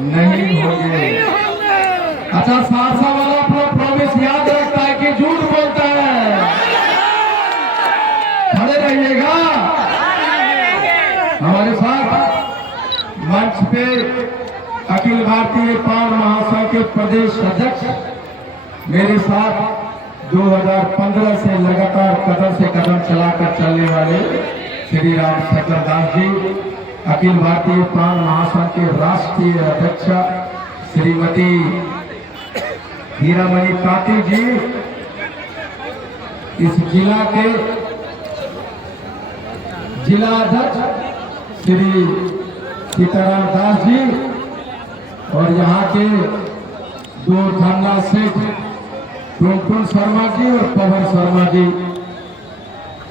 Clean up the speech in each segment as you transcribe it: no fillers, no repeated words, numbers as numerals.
नहीं होंगे। अच्छा, सहरसा वाला अपना प्रॉमिस याद रखता है कि झूठ बोलता है? खड़े रहिएगा। हमारे साथ मंच पे अखिल भारतीय पान महासंघ के प्रदेश अध्यक्ष मेरे साथ 2015 से लगातार कदम से कदम चलाकर चलने वाले श्री राम शंकर दास जी, अखिल भारतीय प्राण महासंघ के राष्ट्रीय अध्यक्ष श्रीमती हीरामणि ताती जी, इस जिला के जिला अध्यक्ष श्री सीताराम दास जी और यहाँ के दो धरना सेठ टुनटुन शर्मा जी और पवन शर्मा जी।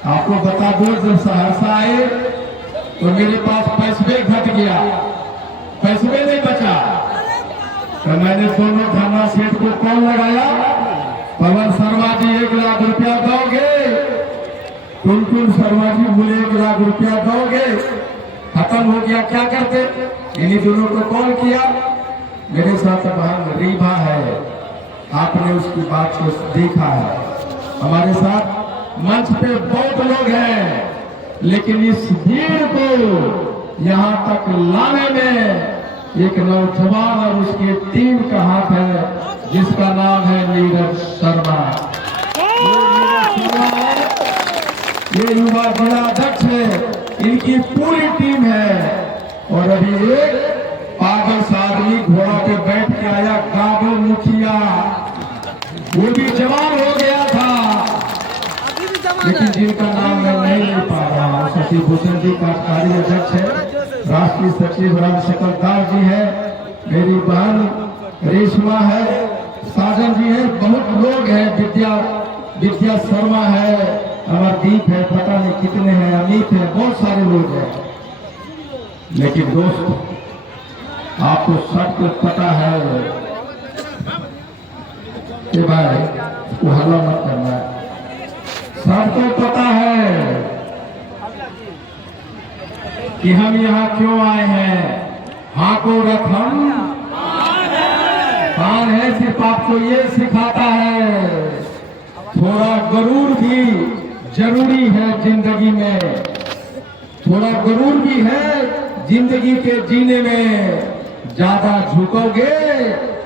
आपको बता दो, जब सहरसा आए तो मेरे पास पैसे घट गया, पैसे नहीं बचा, तो मैंने दोनों धरना सेठ को कॉल लगाया। पवन शर्मा जी 1 लाख रुपया दोगे? टुनटुन शर्मा जी बोले 1 लाख रुपया दोगे? खत्म हो गया, क्या करते? इन्हीं दोनों को कॉल किया। मेरे साथ बहन रीवा है, आपने उसकी बात को देखा है। हमारे साथ मंच पे बहुत लोग हैं, लेकिन इस भीड़ को यहाँ तक लाने में एक नौजवान और उसके टीम का हाथ है, जिसका नाम है नीरज शर्मा। ये युवा जिला अध्यक्ष है, इनकी पूरी टीम है। और अभी एक पागल सा आदमी घोड़ा पे बैठ के आया, गांव मुखिया, वो भी जवान हो गया था, लेकिन जिनका नाम मैं नहीं ले पा रहा हूँ। शशि भूषण जी कार्यकारी अध्यक्ष है, राष्ट्रीय सचिव राम शंकर दास जी है, मेरी बहन रेशमा है, साजन जी है, बहुत लोग हैं, विद्या शर्मा है, अमरदीप है, पता नहीं कितने हैं, अमित है, बहुत सारे लोग हैं। लेकिन दोस्त, आपको सब कुछ पता है कि भाई उसको हल्ला मत करना है। सबको पता है कि हम यहाँ क्यों आए हैं। हाँ को रखम पान है, सिर्फ आपको ये सिखाता है थोड़ा गरूर भी जरूरी है जिंदगी में, थोड़ा गरूर भी है जिंदगी के जीने में। ज्यादा झुकोगे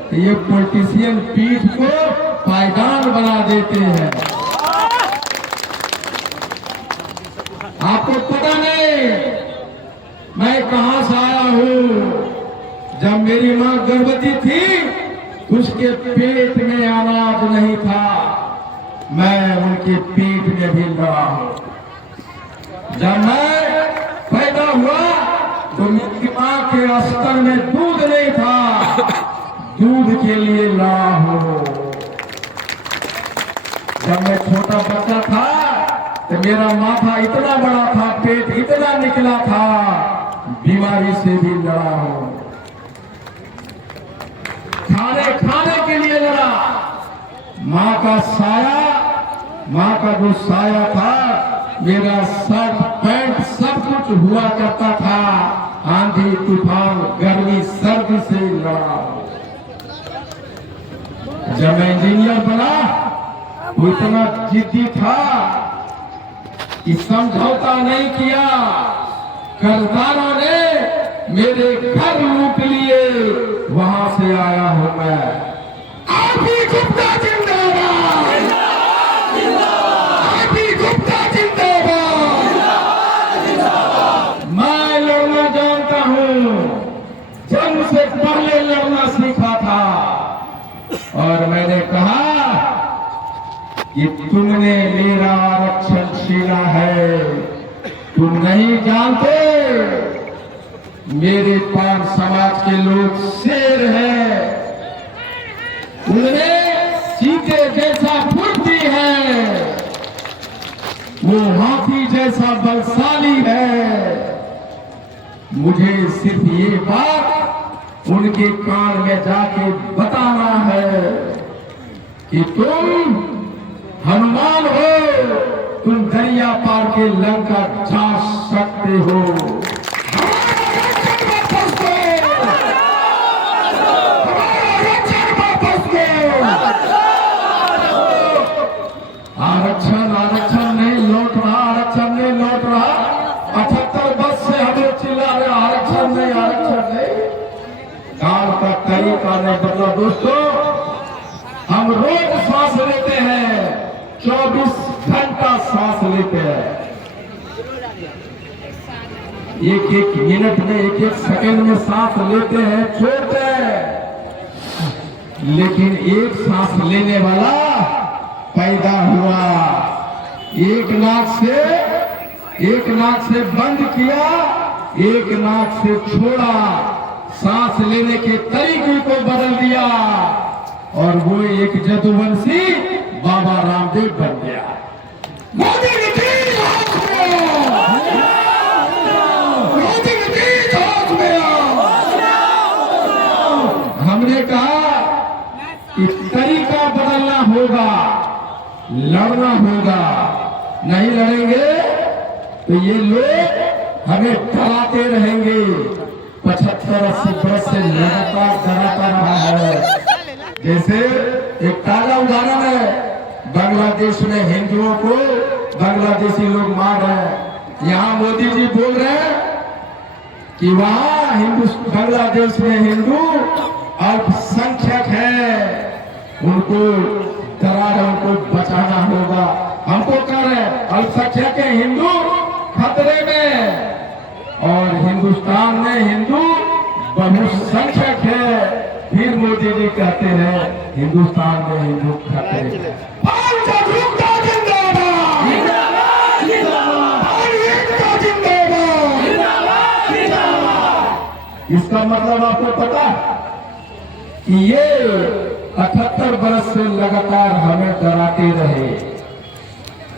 तो ये पॉलिटिशियन पीठ को पायदान बना देते हैं। आपको पता नहीं मैं कहां से आया हूं। जब मेरी मां गर्भवती थी, उसके पेट में अनाज नहीं था, मैं उनके पेट में भी लड़ा हूं। जब मैं पैदा हुआ तो मेरी मां के अस्तर में दूध नहीं था, दूध के लिए लड़ा हूं। जब मैं छोटा बच्चा था तो मेरा माथा इतना बड़ा था, पेट इतना निकला था, बीमारी से भी लड़ा हूं। खाने के लिए लड़ा। माँ का साया, माँ का जो साया था, मेरा शर्ट पैंट सब कुछ हुआ करता था। आंधी तूफान गर्मी सर्दी से लड़ा। जब मैं इंजीनियर बना तो इतना जिद्दी था कि समझौता नहीं किया। कर्जदारों ने मेरे घर लूट लिए, वहां से आया हूं मैं। आरपी गुप्ता जिंदाबाद, आरपी गुप्ता जिंदाबाद। मैं लड़ना जानता हूं, जन्म से पहले लड़ना सीखा था। और मैंने कहा कि तुमने मेरा आरक्षण छीना है, तुम नहीं जानते मेरे पान समाज के लोग शेर हैं, उनमें चीते जैसा फुर्ती है, वो हाथी जैसा बलशाली है। मुझे सिर्फ ये बात उनके कान में जाके बताना है कि तुम हनुमान हो, तुम दरिया पार के लंका जा सकते हो। ने बदला दोस्तों। हम रोज सांस लेते हैं, 24 घंटा सांस लेते हैं, एक एक मिनट में, एक एक सेकंड में सांस लेते हैं, छोड़ते हैं। लेकिन एक सांस लेने वाला पैदा हुआ, एक नाक से बंद किया, एक नाक से छोड़ा, सांस लेने के तरीके को बदल दिया और वो एक जदुवंशी बाबा रामदेव बन गया। मोदी हमने कहा कि तरीका बदलना होगा, लड़ना होगा। नहीं लड़ेंगे तो ये लोग हमें डराते रहेंगे। 75-80 वर्ष से लगातार डराता रहा है। जैसे एक ताजा उदाहरण है, बांग्लादेश में हिंदुओं को बांग्लादेशी लोग मार रहे हैं। यहाँ मोदी जी बोल रहे हैं कि वहाँ बांग्लादेश में हिंदू अल्पसंख्यक है, उनको डरा रहे, उनको बचाना होगा। हमको कह रहे अल्पसंख्यक है, हिंदू खतरे में, और हिंदुस्तान में हिंदू बहुसंख्यक है। फिर मोदी जी कहते हैं हिंदुस्तान में हिंदू खतरे में। इसका मतलब आपको पता कि ये 78 वर्ष से लगातार हमें डराते रहे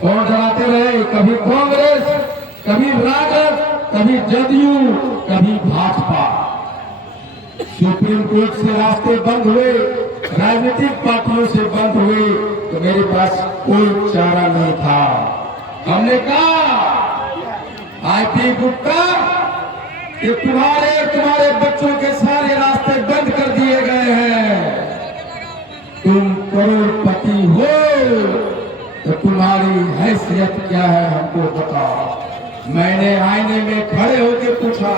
और डराते रहे। कभी कांग्रेस, कभी राजद, कभी जदयू, कभी भाजपा। सुप्रीम कोर्ट से रास्ते बंद हुए, राजनीतिक पार्टियों से बंद हुए, तो मेरे पास कोई चारा नहीं था। हमने कहा आईपी गुप्ता, कि तुम्हारे बच्चों के सारे रास्ते बंद कर दिए गए हैं। तुम करोड़पति हो तो तुम्हारी हैसियत क्या है हमको बताओ। मैंने आईने में खड़े होकर पूछा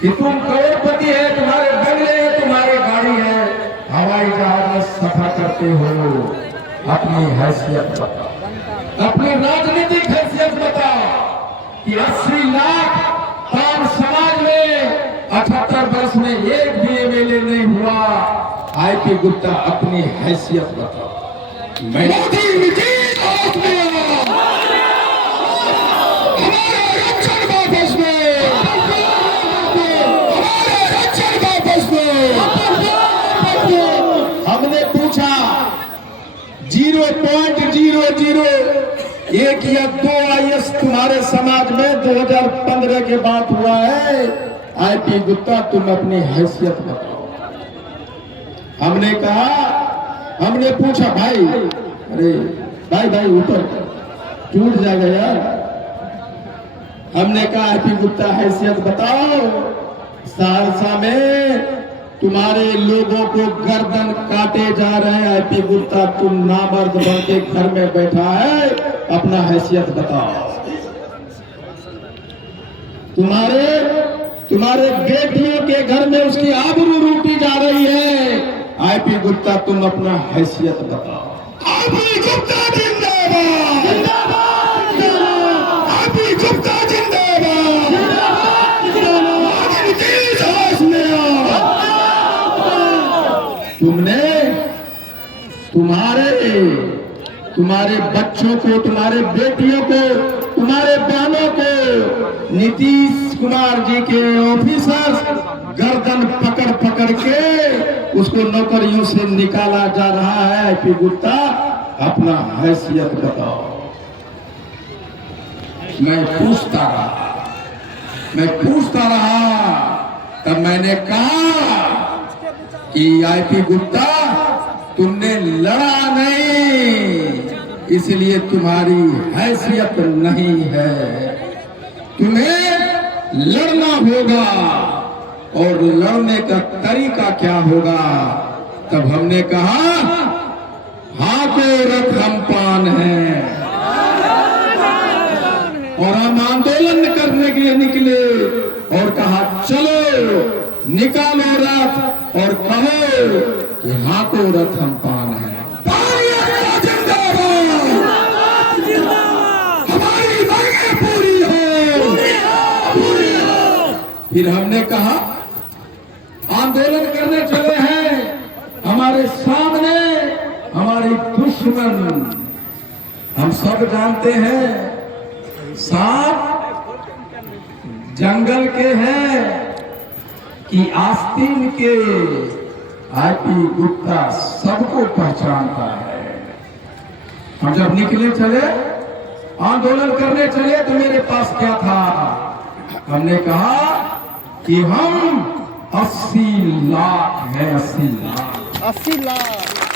कि तुम करोड़पति है, तुम्हारे बंगले हैं, तुम्हारी गाड़ी है, हवाई जहाज में सफर करते हो, अपनी हैसियत बताओ, अपनी राजनीतिक हैसियत बताओ कि 80 लाख तान समाज में 78 वर्ष में एक भी एमएलए नहीं हुआ। आईपी गुप्ता अपनी हैसियत बताओ। हमने पूछा 0.001 या 2 आईएएस तुम्हारे समाज में 2015 के बाद हुआ है। आईपी गुप्ता तुम अपनी हैसियत बताओ। हमने पूछा भाई, अरे भाई ऊपर टूट जाएगा यार। हमने कहा आईपी गुप्ता हैसियत बताओ। सहरसा में तुम्हारे लोगों को गर्दन काटे जा रहे हैं। आईपी गुप्ता तुम नामर्द बन के घर में बैठा है, अपना हैसियत बताओ। तुम्हारे बेटियों के घर में उसकी आबरू लूटी जा रही है। आईपी गुप्ता तुम अपना हैसियत बताओ। आईपी गुप्ता जिंदाबाद, आईपी गुप्ता जिंदाबाद, तुमने तुम्हारे बच्चों को, तुम्हारे बेटियों को, तुम्हारे बहनों को नीतीश कुमार जी के ऑफिसर्स गर्दन पकड़ के उसको नौकरियों से निकाला जा रहा है। आईपी गुप्ता अपना हैसियत बताओ। मैं पूछता रहा तब मैंने कहा कि आईपी गुप्ता तुमने लड़ा नहीं, इसलिए तुम्हारी हैसियत नहीं है। तुम्हें लड़ना होगा, और लड़ने का तरीका क्या होगा। तब हमने कहा हाथों रख हम पान हैं, और हम आंदोलन करने के लिए निकले और कहा चलो निकालो रथ और कहो कि हाथों रथ हम पान है। हमारी मांगे पूरी हो। फिर हमने कहा आंदोलन करने चले हैं, हमारे सामने हमारी दुश्मन, हम सब जानते हैं, सांप जंगल के हैं कि आस्तीन के, आईपी गुप्ता सबको पहचानता है। हम जब निकले चले, आंदोलन करने चले, तो मेरे पास क्या था? हमने कहा कि हम 80 लाख है, 80 लाख। 80 लाख